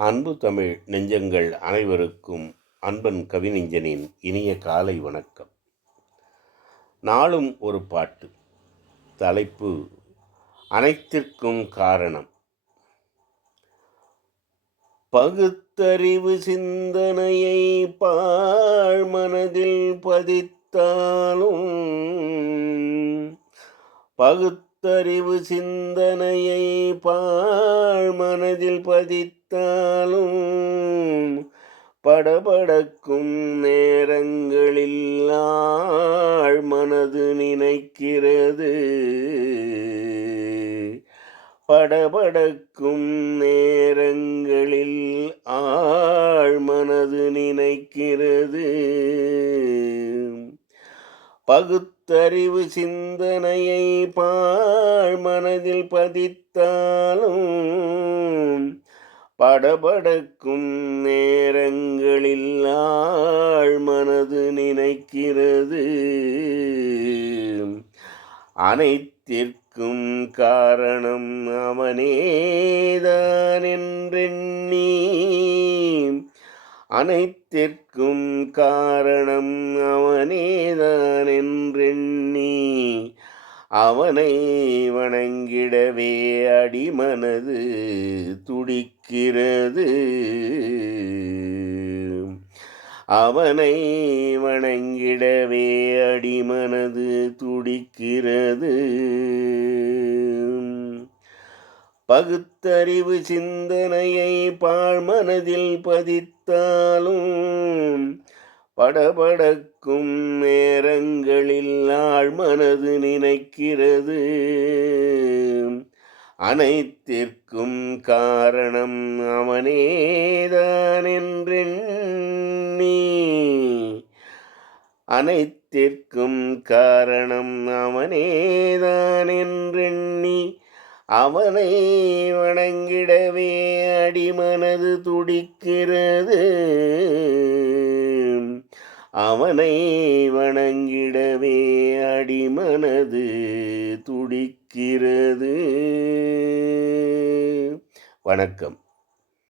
அன்பு தமிழ் நெஞ்சங்கள் அனைவருக்கும் அன்பன் கவிநெஞ்சனின் இனிய காலை வணக்கம். நாளும் ஒரு பாட்டு. தலைப்பு அனைத்திற்கும் காரணம் பகுத்தறிவு சிந்தனையை பாழ்மனதில் பதித்தாலும் பகுத்தறிவு சிந்தனையை பாழ் மனதில் பதித்தாலும் படபடக்கும் நேரங்களில் ஆழ் மனது நினைக்கிறது. படபடக்கும் நேரங்களில் ஆழ் மனது நினைக்கிறது. புத்தறிவு சிந்தனையை பாழ் மனதில் பதித்தாலும் படபடக்கும் நேரங்களில் ஆழ் மனது நினைக்கிறது. அனைத்திற்கும் காரணம் அவனேதான் என்றெண்ணி. அனைத்திற்கும் காரணம் அவனேதான் என்றெண்ணி அவனை வணங்கிடவே அடிமனது துடிக்கிறது. அவனை வணங்கிடவே அடிமனது துடிக்கிறது. பகுத்தறிவு சிந்தனையை பாழ்மனதில் பதித்தாலும் படபடக்கும் நேரங்களில் ஆழ்மனது நினைக்கிறது. அனைத்திற்கும் காரணம் அவனேதான் என்றெண்ணி. அனைத்திற்கும் காரணம் அவனேதான் என்றெண்ணி. அவனை வணங்கிடவே அடிமனது துடிக்கிறது. அவனை வணங்கிடவே அடிமனது துடிக்கிறது. வணக்கம்.